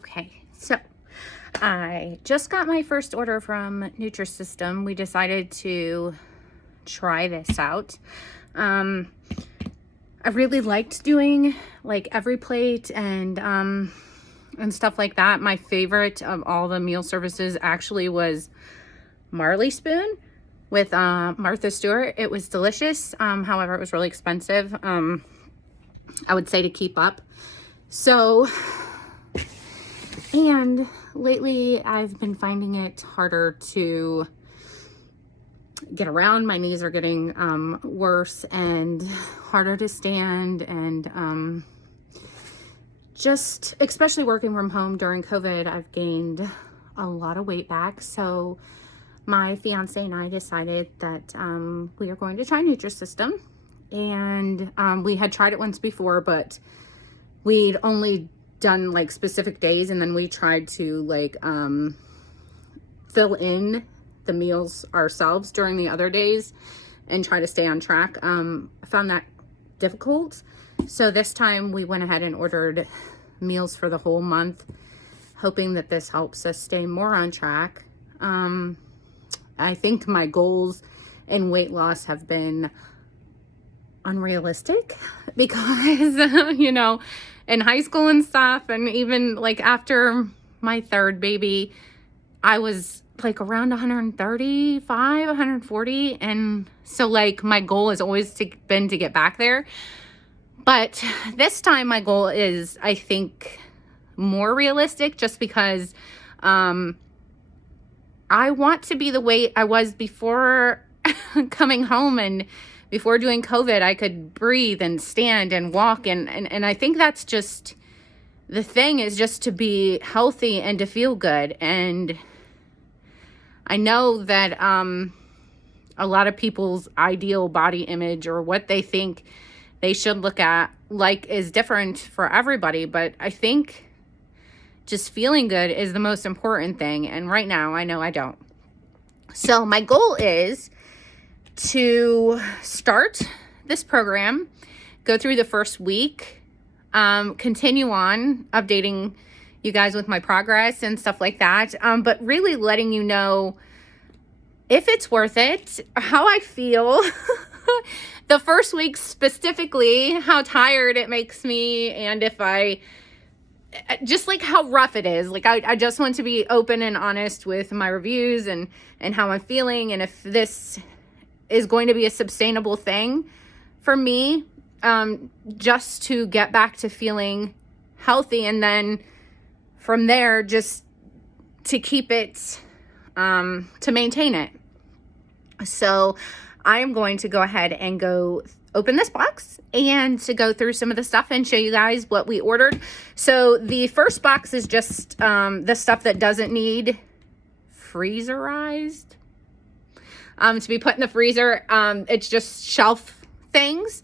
Okay, so I just got my first order from Nutrisystem. We decided to try this out. I really liked doing like every plate and stuff like that. My favorite of all the meal services actually was Marley Spoon with Martha Stewart. It was delicious. However, it was really expensive. I would say to keep up. So, and lately I've been finding it harder to get around. My knees are getting worse and harder to stand, and just especially working from home during COVID, I've gained a lot of weight back. So my fiance and I decided that we are going to try Nutrisystem, and we had tried it once before, but we'd only done like specific days, and then we tried to like fill in the meals ourselves during the other days and try to stay on track. I found that difficult. So this time we went ahead and ordered meals for the whole month, hoping that this helps us stay more on track. I think my goals in weight loss have been unrealistic because, you know, in high school and stuff, and even like after my third baby, I was like around 135, 140. And so like my goal has always been to get back there. But this time my goal is, I think, more realistic, just because I want to be the weight I was before coming home, and before doing COVID, I could breathe and stand and walk. And I think that's just the thing, is just to be healthy and to feel good. And I know that a lot of people's ideal body image, or what they think they should look at, like, is different for everybody. But I think just feeling good is the most important thing. And right now, I know I don't. So my goal is to start this program, go through the first week, continue on updating you guys with my progress and stuff like that, but really letting you know if it's worth it, how I feel. The first week specifically, how tired it makes me, and if I just like how rough it is. Like I just want to be open and honest with my reviews and how I'm feeling, and if this is going to be a sustainable thing for me, just to get back to feeling healthy, and then from there just to keep it, to maintain it. So I am going to go ahead and go open this box and to go through some of the stuff and show you guys what we ordered. So the first box is just the stuff that doesn't need freezerized, to be put in the freezer. It's just shelf things.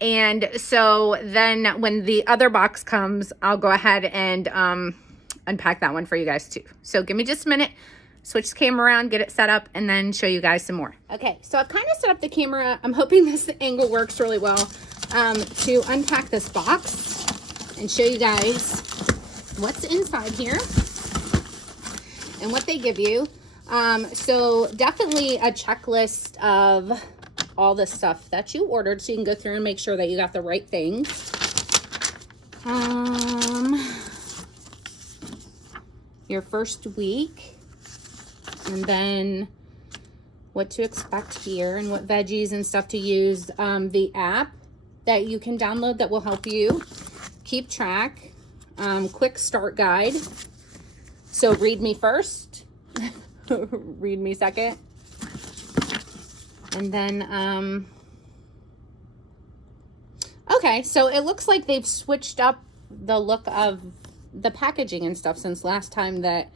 And so then when the other box comes, I'll go ahead and unpack that one for you guys too. So give me just a minute, switch the camera around, get it set up, and then show you guys some more. Okay, so I've kind of set up the camera. I'm hoping this angle works really well, to unpack this box and show you guys what's inside here and what they give you. So definitely a checklist of all the stuff that you ordered, so you can go through and make sure that you got the right things. Your first week, and then what to expect here, and what veggies and stuff to use. The app that you can download that will help you keep track. Quick start guide. So read me first, read me second. And then, okay, so it looks like they've switched up the look of the packaging and stuff since last time that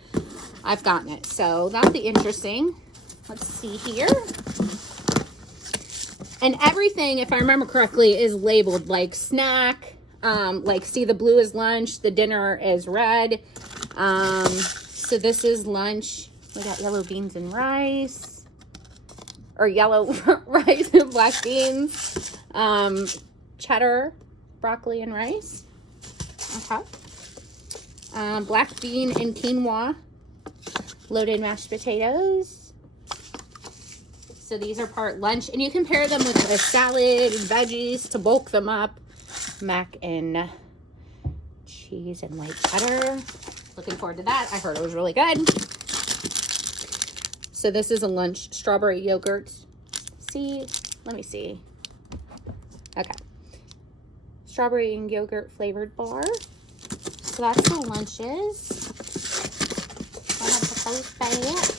I've gotten it. So that'll be interesting. Let's see here. And everything, if I remember correctly, is labeled like snack. Like, see, the blue is lunch, the dinner is red. So this is lunch. We got yellow beans and rice. Or yellow rice and black beans. Cheddar, broccoli, and rice. Okay. black bean and quinoa, loaded mashed potatoes. So these are part lunch, and you can pair them with a salad and veggies to bulk them up. Mac and cheese and white butter. Looking forward to that. I heard it was really good. So this is a lunch. Strawberry yogurt. See, let me see. Okay. Strawberry and yogurt flavored bar. So that's the lunches. I have the first bag.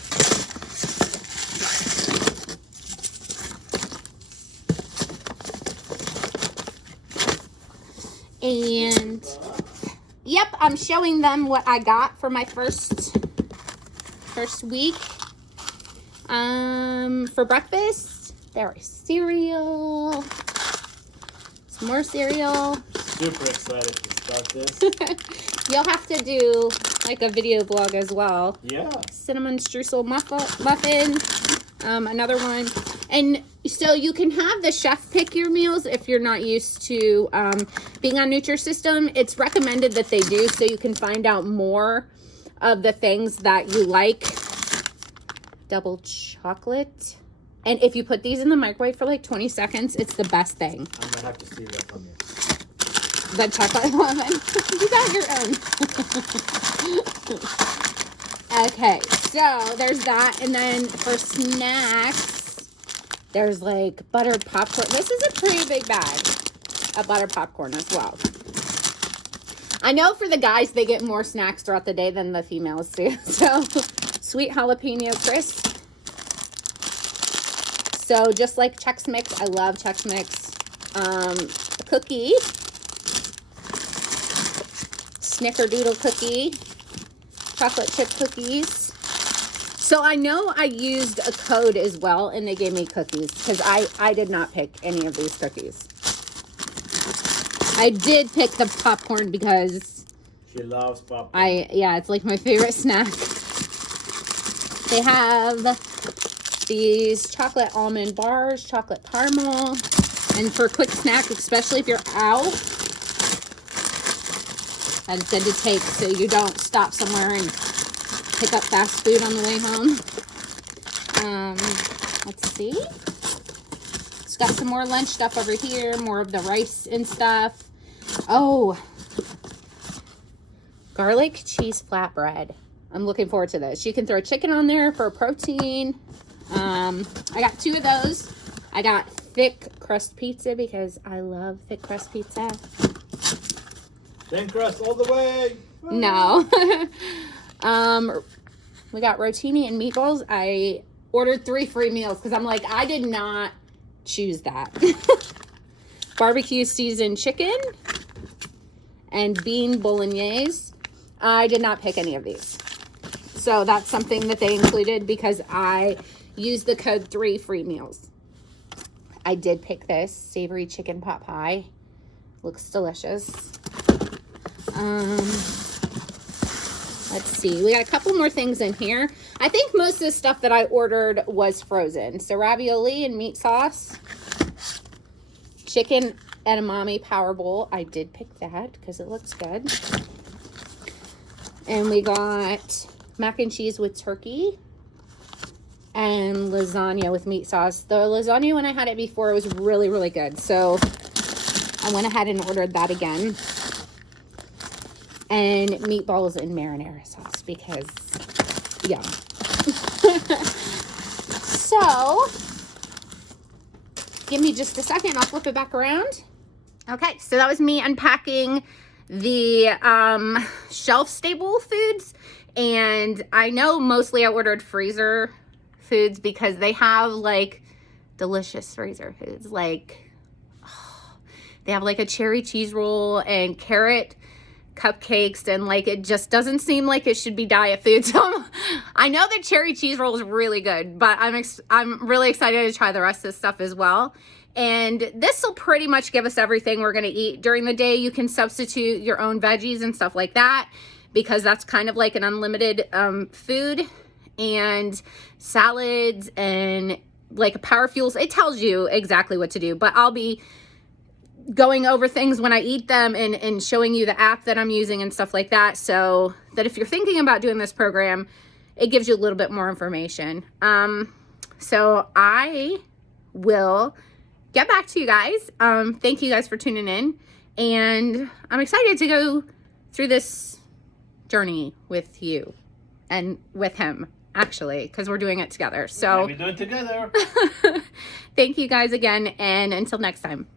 And yep, I'm showing them what I got for my first week. For breakfast, there is cereal. Some more cereal. Super excited to start this. You'll have to do like a video blog as well. Yeah. Cinnamon streusel muffin. Another one. And so you can have the chef pick your meals if you're not used to being on Nutrisystem. It's recommended that they do so you can find out more of the things that you like. Double chocolate. And if you put these in the microwave for like 20 seconds, it's the best thing. I'm going to have to see that from you. The chocolate lemon. You got your own. Okay, so there's that. And then for snacks, there's like buttered popcorn. This is a pretty big bag of buttered popcorn as well. I know for the guys, they get more snacks throughout the day than the females do. So sweet jalapeno crisp. So just like Chex Mix, I love Chex Mix. A cookie. Snickerdoodle cookie. Chocolate chip cookies. So I know I used a code as well, and they gave me cookies because I did not pick any of these cookies. I did pick the popcorn because she loves popcorn. Yeah, it's like my favorite snack. They have these chocolate almond bars, chocolate caramel, and for a quick snack, especially if you're out, that's good to take so you don't stop somewhere and pick up fast food on the way home. Let's see. It's got some more lunch stuff over here, more of the rice and stuff. Oh, garlic cheese flatbread. I'm looking forward to this. You can throw chicken on there for protein. I got 2 of those. I got thick crust pizza because I love thick crust pizza. Thin crust all the way. No. We got rotini and meatballs. I ordered 3 free meals because I'm like, I did not choose that. Barbecue seasoned chicken and bean bolognese. I did not pick any of these. So that's something that they included because I used the code 3 free meals. I did pick this savory chicken pot pie. Looks delicious. Let's see. We got a couple more things in here. I think most of the stuff that I ordered was frozen. So ravioli and meat sauce. Chicken edamame power bowl. I did pick that because it looks good. And we got mac and cheese with turkey and lasagna with meat sauce. The lasagna, when I had it before, it was really, really good. So I went ahead and ordered that again. And meatballs and marinara sauce because, yeah. So, give me just a second. I'll flip it back around. Okay, so that was me unpacking the shelf-stable foods. And I know mostly I ordered freezer foods because they have, like, delicious freezer foods. Like, they have, like, a cherry cheese roll and carrot cupcakes, and like it just doesn't seem like it should be diet food. So I know the cherry cheese roll is really good, but I'm really excited to try the rest of this stuff as well. And this will pretty much give us everything we're going to eat during the day. You can substitute your own veggies and stuff like that because that's kind of like an unlimited food, and salads and like power fuels. It tells you exactly what to do, but I'll be going over things when I eat them and showing you the app that I'm using and stuff like that, so that if you're thinking about doing this program, it gives you a little bit more information. So I will get back to you guys. Thank you guys for tuning in, and I'm excited to go through this journey with you and with him, actually, because we're doing it together. So we do it together. thank you guys again, and until next time.